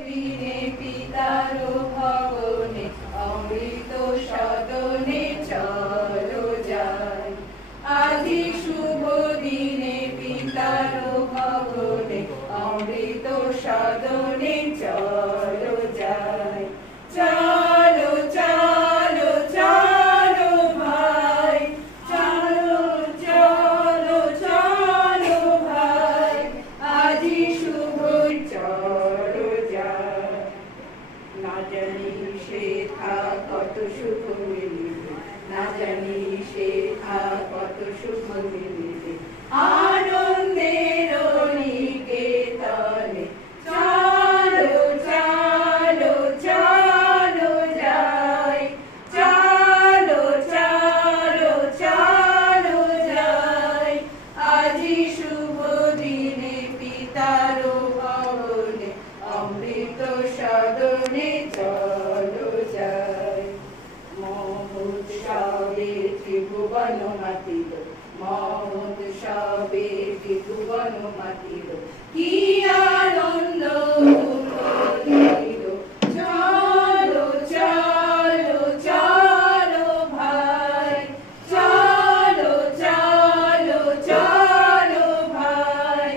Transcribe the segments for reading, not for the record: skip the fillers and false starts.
দিনে পিতার ভবনে অমৃত সদনে চলো যাই। আজি শুভ দিনে পিতার ভবনে অমৃত সদনে চলো যাই। চলো চলো চলো ভাই, চলো চলো চলো ভাই, আজি শুভ চলো যাই। না জানি শেখা কত শুভ মিলিবে, না জানি শেখা কত শুভ মিলিবে আনন্দের নিকেতনে। চলো চলো চলো যাই, চলো চলো চলো যাই। আজি শুভ দিনে পিতার ভবনে অমৃত সদনে চলো যাই। মহোৎসবে ত্রিভুবন মাতিল, মহোৎসবে ত্রিভুবন মাতিল, কি আনন্দ উথলিল। চলো চলো চলো ভাই, চলো চলো চলো ভাই,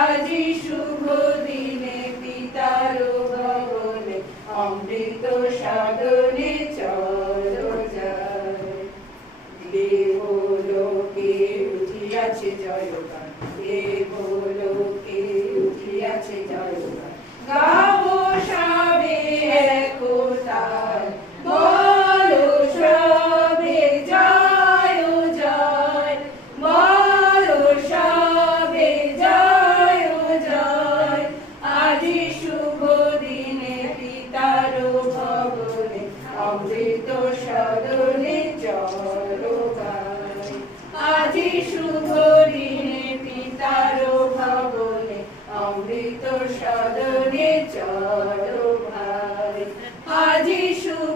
আজি শুভ দিনে পিতার ভবনে অমৃত সদনে চলো যাই। দেবলোকে উঠিয়াছে জয়গান, দেবলোকে উঠিয়াছে জয়গান, গাবো সবে একতাল, বলো সবে জয় জয়, বলো সবে জয় জয়। আজি শুভ দিনে পিতার ভবনে অমৃত সদনে চলো গাই। আজি শুভ দিনে পিতার ভবনে অমৃত সদনে চলো ভাই, আজি শুভ